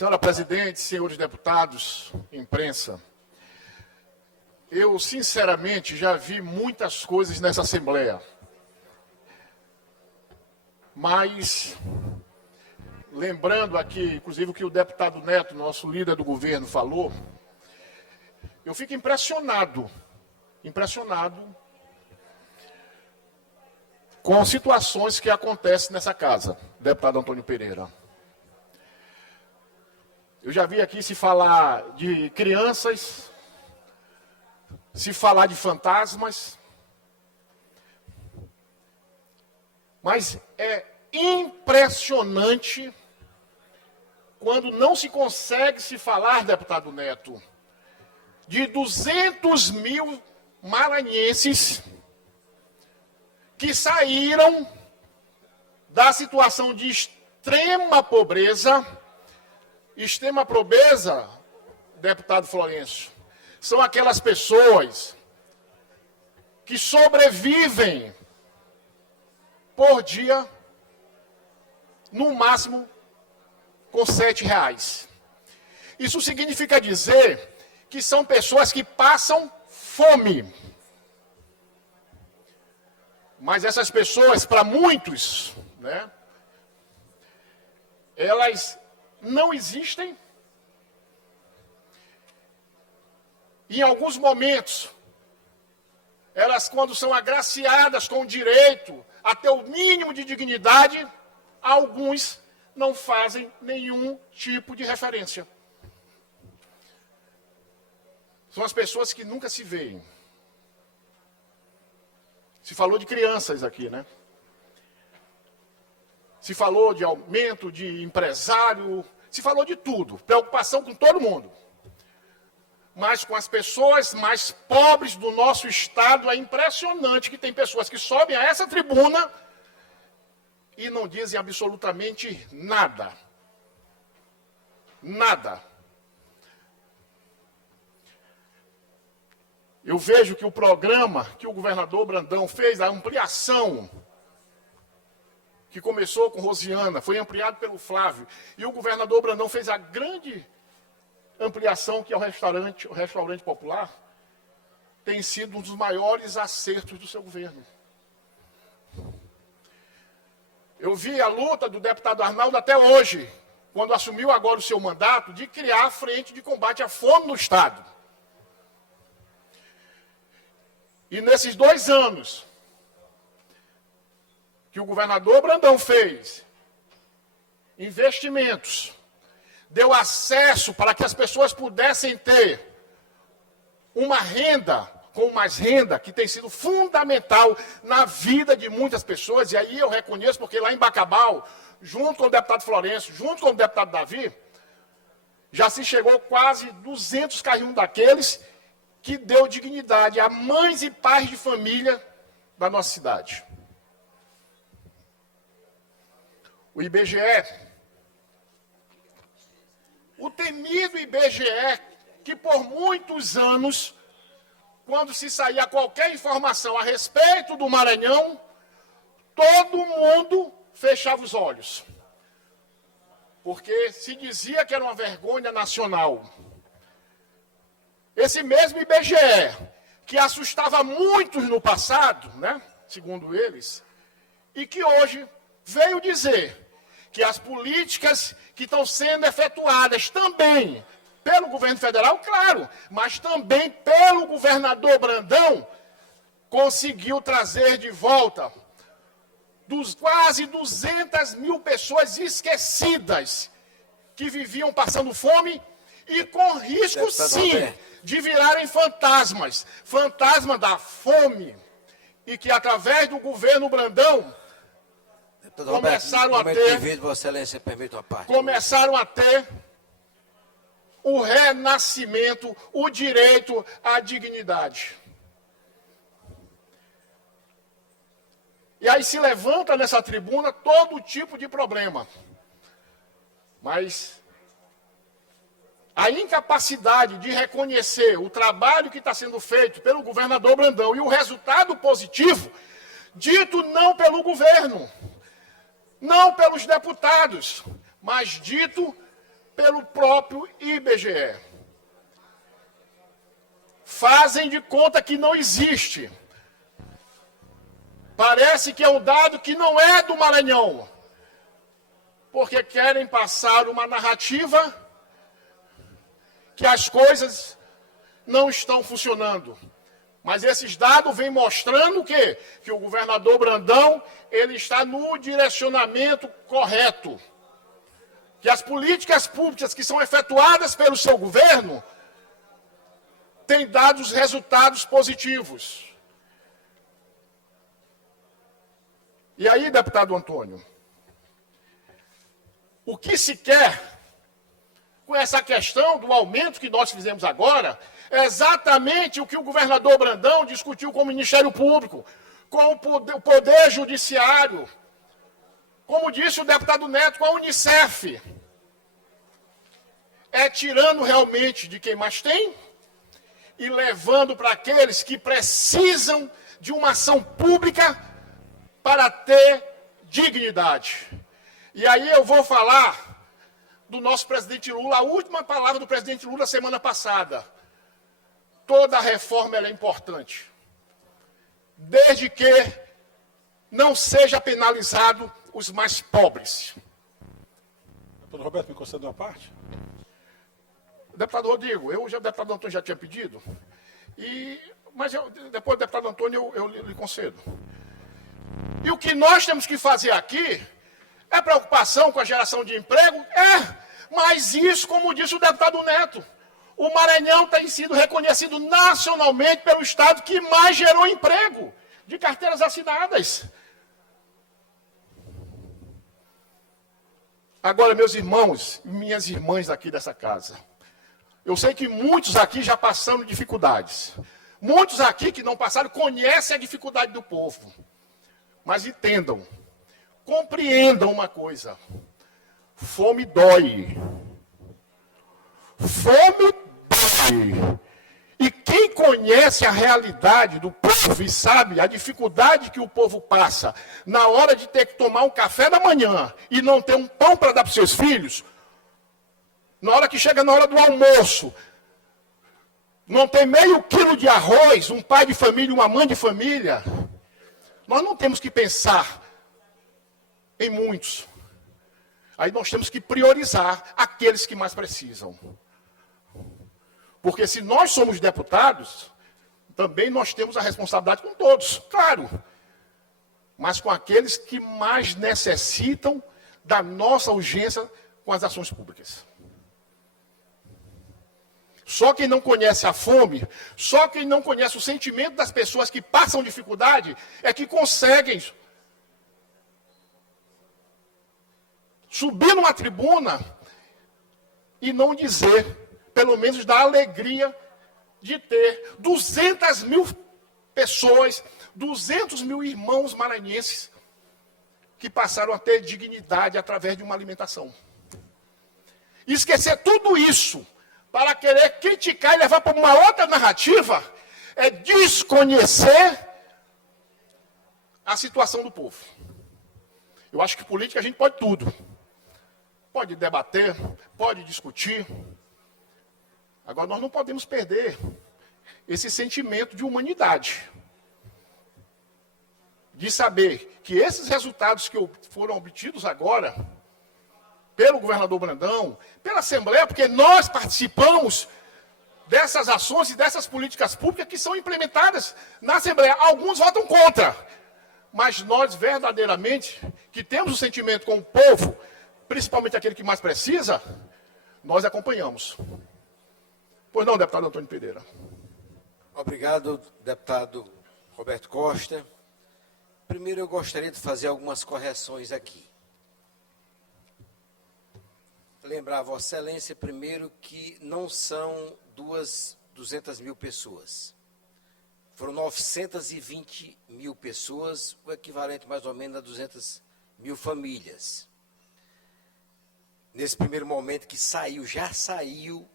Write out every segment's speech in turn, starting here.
Senhora presidente, senhores deputados, imprensa, eu, sinceramente, já vi muitas coisas nessa Assembleia. Mas, lembrando aqui, inclusive, o que o deputado Neto, nosso líder do governo, falou, eu fico impressionado com situações que acontecem nessa casa, deputado Antônio Pereira. Eu já vi aqui se falar de crianças, se falar de fantasmas, mas é impressionante quando não se consegue se falar, deputado Neto, de 200 mil maranhenses que saíram da situação de extrema pobreza, deputado Florencio, são aquelas pessoas que sobrevivem por dia, no máximo, com R$7. Isso significa dizer que são pessoas que passam fome. Mas essas pessoas, para muitos, né, elas não existem. Em alguns momentos, elas, quando são agraciadas com o direito a ter o mínimo de dignidade, alguns não fazem nenhum tipo de referência. São as pessoas que nunca se veem. Se falou de crianças aqui, né? Se falou de aumento de empresário, se falou de tudo, preocupação com todo mundo. Mas com as pessoas mais pobres do nosso estado, é impressionante que tem pessoas que sobem a essa tribuna e não dizem absolutamente nada. Nada. Eu vejo que o programa que o governador Brandão fez, a ampliação, que começou com Rosiana, foi ampliado pelo Flávio, e o governador Brandão fez a grande ampliação, que é o restaurante popular, tem sido um dos maiores acertos do seu governo. Eu vi a luta do deputado Arnaldo até hoje, quando assumiu agora o seu mandato, de criar a frente de combate à fome no estado. E nesses 2 anos que o governador Brandão fez investimentos, deu acesso para que as pessoas pudessem ter uma renda, com mais renda, que tem sido fundamental na vida de muitas pessoas, e aí eu reconheço, porque lá em Bacabal, junto com o deputado Florencio, junto com o deputado Davi, já se chegou quase 200 carrinhos daqueles que deu dignidade a mães e pais de família da nossa cidade. O IBGE, o temido IBGE, que por muitos anos, quando se saía qualquer informação a respeito do Maranhão, todo mundo fechava os olhos. Porque se dizia que era uma vergonha nacional. Esse mesmo IBGE, que assustava muitos no passado, né, segundo eles, e que hoje veio dizer que as políticas que estão sendo efetuadas também pelo governo federal, claro, mas também pelo governador Brandão, conseguiu trazer de volta dos quase 200 mil pessoas esquecidas que viviam passando fome e com risco, sim, de virarem fantasmas, fantasma da fome, e que através do governo Brandão começaram a ter o renascimento, o direito à dignidade. E aí se levanta nessa tribuna todo tipo de problema. Mas a incapacidade de reconhecer o trabalho que está sendo feito pelo governador Brandão e o resultado positivo, dito não pelo governo, não pelos deputados, mas dito pelo próprio IBGE. Fazem de conta que não existe. Parece que é um dado que não é do Maranhão, porque querem passar uma narrativa que as coisas não estão funcionando. Mas esses dados vêm mostrando o quê? Que o governador Brandão, ele está no direcionamento correto. Que as políticas públicas que são efetuadas pelo seu governo têm dado os resultados positivos. E aí, deputado Antônio, o que se quer com essa questão do aumento que nós fizemos agora é exatamente o que o governador Brandão discutiu com o Ministério Público, com o Poder Judiciário, como disse o deputado Neto, com a Unicef. É tirando realmente de quem mais tem e levando para aqueles que precisam de uma ação pública para ter dignidade. E aí eu vou falar do nosso presidente Lula, a última palavra do presidente Lula semana passada. Toda reforma é importante, desde que não seja penalizado os mais pobres. Deputado Roberto, me concede uma parte? Deputado Rodrigo, o deputado Antônio já tinha pedido, mas depois do deputado Antônio eu lhe concedo. E o que nós temos que fazer aqui é preocupação com a geração de emprego? Mas isso, como disse o deputado Neto, o Maranhão tem sido reconhecido nacionalmente pelo estado que mais gerou emprego de carteiras assinadas. Agora, meus irmãos e minhas irmãs aqui dessa casa, eu sei que muitos aqui já passaram dificuldades. Muitos aqui que não passaram conhecem a dificuldade do povo. Mas entendam, compreendam uma coisa. Fome dói. Fome dói. E quem conhece a realidade do povo e sabe a dificuldade que o povo passa na hora de ter que tomar um café da manhã e não ter um pão para dar para os seus filhos, na hora que chega na hora do almoço, não tem meio quilo de arroz, um pai de família, uma mãe de família, nós não temos que pensar em muitos. Aí nós temos que priorizar aqueles que mais precisam. Porque se nós somos deputados, também nós temos a responsabilidade com todos, claro. Mas com aqueles que mais necessitam da nossa urgência com as ações públicas. Só quem não conhece a fome, só quem não conhece o sentimento das pessoas que passam dificuldade, é que conseguem subir numa tribuna e não dizer, pelo menos da alegria de ter 200 mil pessoas, 200 mil irmãos maranhenses que passaram a ter dignidade através de uma alimentação. E esquecer tudo isso para querer criticar e levar para uma outra narrativa é desconhecer a situação do povo. Eu acho que política a gente pode tudo. Pode debater, pode discutir. Agora, nós não podemos perder esse sentimento de humanidade. De saber que esses resultados que foram obtidos agora, pelo governador Brandão, pela Assembleia, porque nós participamos dessas ações e dessas políticas públicas que são implementadas na Assembleia. Alguns votam contra, mas nós verdadeiramente, que temos o sentimento com o povo, principalmente aquele que mais precisa, nós acompanhamos. Pois não, deputado Antônio Pereira. Obrigado, deputado Roberto Costa. Primeiro, eu gostaria de fazer algumas correções aqui. Lembrar a Vossa Excelência, primeiro, que não são 200 mil pessoas. Foram 920 mil pessoas, o equivalente mais ou menos a 200 mil famílias. Nesse primeiro momento que saiu, já saiu,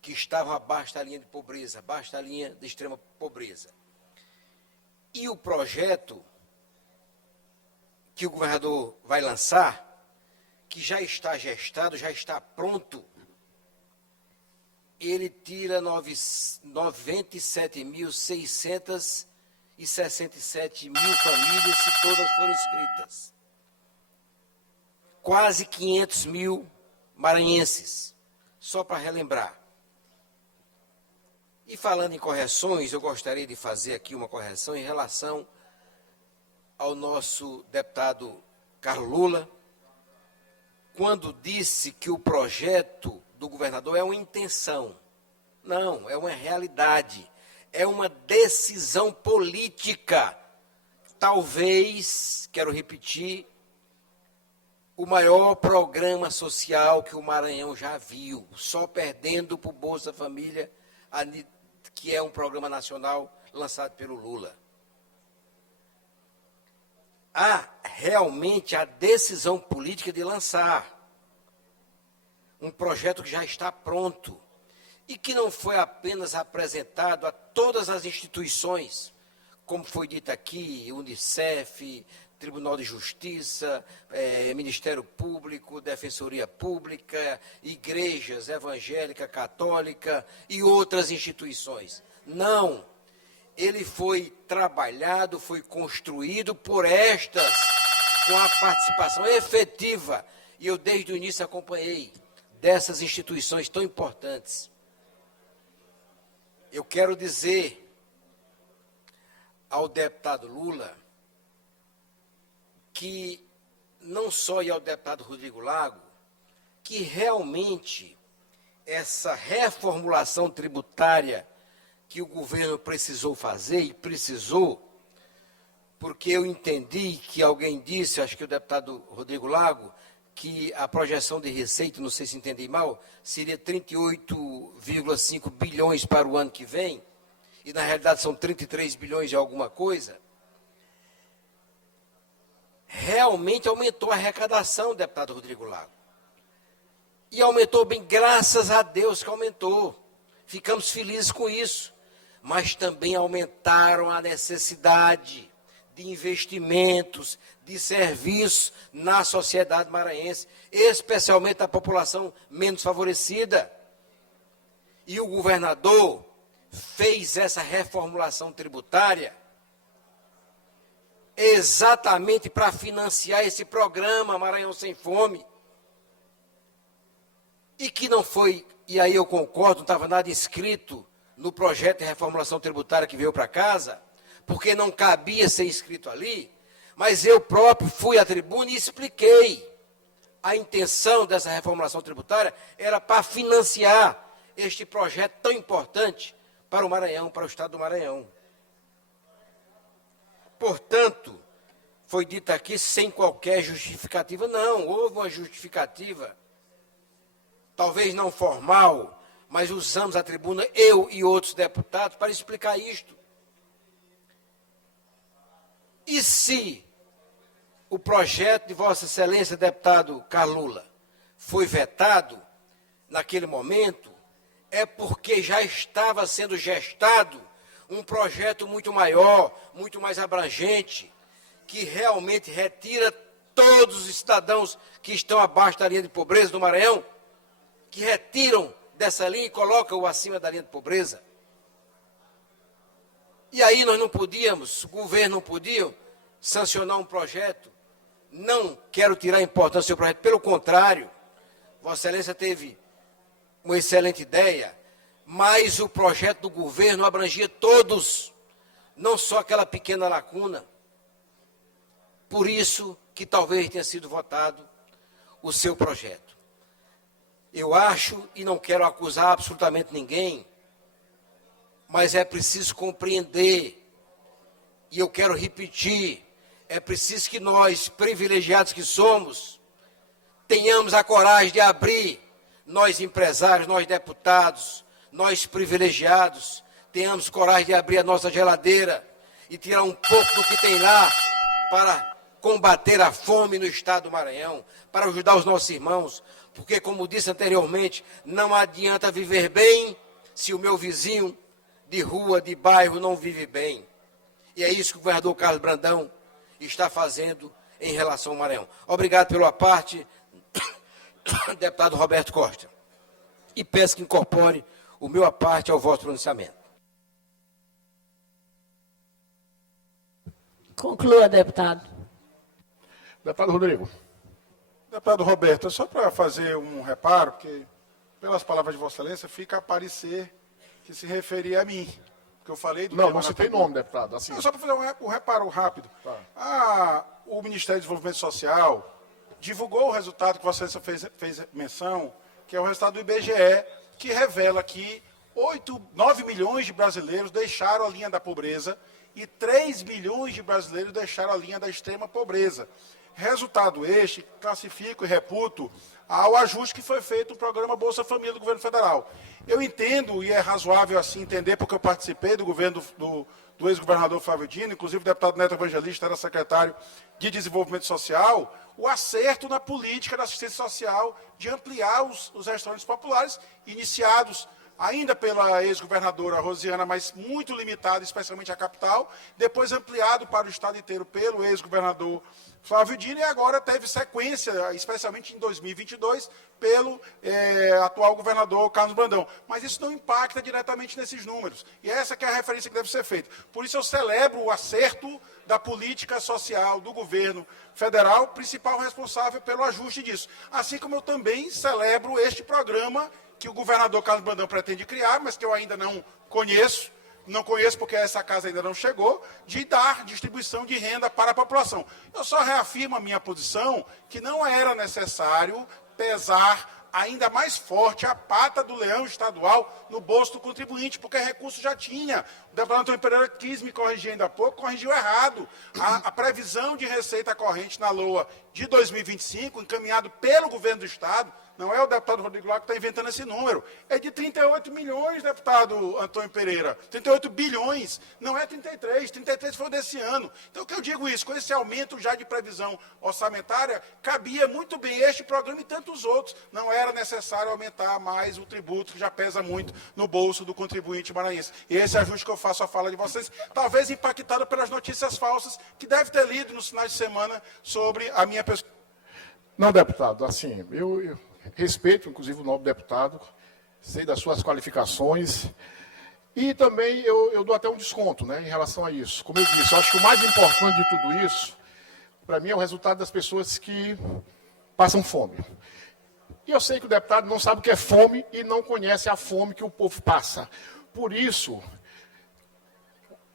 que estavam abaixo da linha de pobreza, abaixo da linha de extrema pobreza. E o projeto que o governador vai lançar, que já está gestado, já está pronto, ele tira 97.667 mil famílias, se todas forem inscritas. Quase 500 mil maranhenses, só para relembrar. E falando em correções, eu gostaria de fazer aqui uma correção em relação ao nosso deputado Carlos Lula, quando disse que o projeto do governador é uma intenção. Não, é uma realidade, é uma decisão política. Talvez, quero repetir, o maior programa social que o Maranhão já viu, só perdendo para o Bolsa Família, que é um programa nacional lançado pelo Lula. Há realmente a decisão política de lançar um projeto que já está pronto e que não foi apenas apresentado a todas as instituições, como foi dito aqui, Unicef, Tribunal de Justiça, Ministério Público, Defensoria Pública, igrejas evangélica, católica e outras instituições. Não, ele foi trabalhado, foi construído por estas, com a participação efetiva, e eu desde o início acompanhei, dessas instituições tão importantes. Eu quero dizer ao deputado Lula que, não só e ao deputado Rodrigo Lago, que realmente essa reformulação tributária que o governo precisou fazer, e precisou, porque eu entendi que alguém disse, acho que o deputado Rodrigo Lago, que a projeção de receita, não sei se entendi mal, seria 38,5 bilhões para o ano que vem, e na realidade são 33 bilhões de alguma coisa. Realmente aumentou a arrecadação, deputado Rodrigo Lago. E aumentou bem, graças a Deus que aumentou. Ficamos felizes com isso. Mas também aumentaram a necessidade de investimentos, de serviços na sociedade maranhense, especialmente a população menos favorecida. E o governador fez essa reformulação tributária exatamente para financiar esse programa Maranhão Sem Fome. E que não foi, e aí eu concordo, não estava nada escrito no projeto de reformulação tributária que veio para casa, porque não cabia ser escrito ali, mas eu próprio fui à tribuna e expliquei. A intenção dessa reformulação tributária era para financiar este projeto tão importante para o Maranhão, para o estado do Maranhão. Portanto, foi dito aqui sem qualquer justificativa. Não, houve uma justificativa, talvez não formal, mas usamos a tribuna, eu e outros deputados, para explicar isto. E se o projeto de Vossa Excelência, deputado Carlos Lula, foi vetado naquele momento, é porque já estava sendo gestado um projeto muito maior, muito mais abrangente, que realmente retira todos os cidadãos que estão abaixo da linha de pobreza do Maranhão, que retiram dessa linha e colocam-o acima da linha de pobreza. E aí nós não podíamos, o governo não podia sancionar um projeto. Não quero tirar a importância do projeto, pelo contrário, Vossa Excelência teve uma excelente ideia, mas o projeto do governo abrangia todos, não só aquela pequena lacuna. Por isso que talvez tenha sido votado o seu projeto. Eu acho, e não quero acusar absolutamente ninguém, mas é preciso compreender, e eu quero repetir, é preciso que nós, privilegiados que somos, tenhamos a coragem de abrir, nós empresários, nós deputados, nós privilegiados, tenhamos coragem de abrir a nossa geladeira e tirar um pouco do que tem lá para combater a fome no estado do Maranhão, para ajudar os nossos irmãos, porque, como disse anteriormente, não adianta viver bem se o meu vizinho de rua, de bairro, não vive bem. E é isso que o governador Carlos Brandão está fazendo em relação ao Maranhão. Obrigado pela parte, deputado Roberto Costa. E peço que incorpore o meu à parte ao vosso pronunciamento. Conclua, deputado. Deputado Rodrigo. Deputado Roberto, só para fazer um reparo, porque pelas palavras de Vossa Excelência fica a parecer que se referia a mim. Porque eu falei do Não, tema não citei tribuna. nome, deputado. Assim. Não, só para fazer um reparo rápido. Tá. O Ministério do Desenvolvimento Social divulgou o resultado que Vossa Excelência fez menção, que é o resultado do IBGE, que revela que 9 milhões de brasileiros deixaram a linha da pobreza e 3 milhões de brasileiros deixaram a linha da extrema pobreza. Resultado este, classifico e reputo ao ajuste que foi feito no programa Bolsa Família do governo federal. Eu entendo, e é razoável assim entender, porque eu participei do governo do ex-governador Flávio Dino, inclusive o deputado Neto Evangelista era secretário de Desenvolvimento Social, o acerto na política da assistência social de ampliar os restaurantes populares, iniciados ainda pela ex-governadora Rosiana, mas muito limitado, especialmente a capital, depois ampliado para o estado inteiro pelo ex-governador Flávio Dino, e agora teve sequência, especialmente em 2022, pelo atual governador Carlos Brandão. Mas isso não impacta diretamente nesses números. E essa que é a referência que deve ser feita. Por isso eu celebro o acerto da política social do governo federal, principal responsável pelo ajuste disso. Assim como eu também celebro este programa que o governador Carlos Brandão pretende criar, mas que eu ainda não conheço porque essa casa ainda não chegou, de dar distribuição de renda para a população. Eu só reafirmo a minha posição que não era necessário pesar ainda mais forte a pata do leão estadual no bolso do contribuinte, porque recurso já tinha. O deputado Antônio Pereira quis me corrigir ainda há pouco, corrigiu errado. A previsão de receita corrente na LOA de 2025, encaminhado pelo governo do Estado, não é o deputado Rodrigo Lara que está inventando esse número, é de 38 milhões, deputado Antônio Pereira. 38 bilhões, não é 33. 33 foi desse ano. Então, o que eu digo isso? Com esse aumento já de previsão orçamentária, cabia muito bem este programa e tantos outros. Não era necessário aumentar mais o tributo, que já pesa muito no bolso do contribuinte maranhense. E esse ajuste que eu faço à fala de vocês, talvez impactado pelas notícias falsas que deve ter lido nos finais de semana sobre a minha pessoa. Não, deputado, assim, eu respeito, inclusive, o nobre deputado, sei das suas qualificações, e também eu dou até um desconto, né, em relação a isso. Como eu disse, eu acho que o mais importante de tudo isso, para mim, é o resultado das pessoas que passam fome. E eu sei que o deputado não sabe o que é fome e não conhece a fome que o povo passa. Por isso,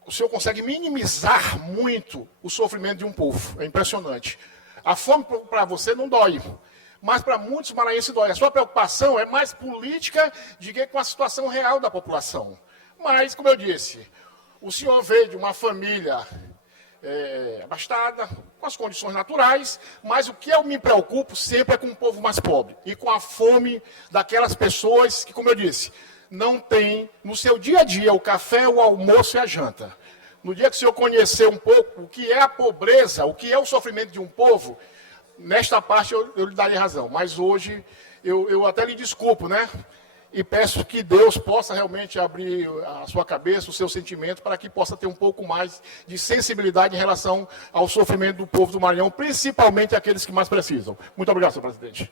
o senhor consegue minimizar muito o sofrimento de um povo. É impressionante. A fome para você não dói, mas para muitos maranhenses dói. A sua preocupação é mais política do que com a situação real da população. Mas, como eu disse, o senhor veio de uma família abastada, com as condições naturais, mas o que eu me preocupo sempre é com o povo mais pobre e com a fome daquelas pessoas que, como eu disse, não tem no seu dia a dia o café, o almoço e a janta. No dia que o senhor conhecer um pouco o que é a pobreza, o que é o sofrimento de um povo, nesta parte eu lhe daria razão. Mas hoje eu até lhe desculpo, né? E peço que Deus possa realmente abrir a sua cabeça, o seu sentimento, para que possa ter um pouco mais de sensibilidade em relação ao sofrimento do povo do Maranhão, principalmente aqueles que mais precisam. Muito obrigado, senhor presidente.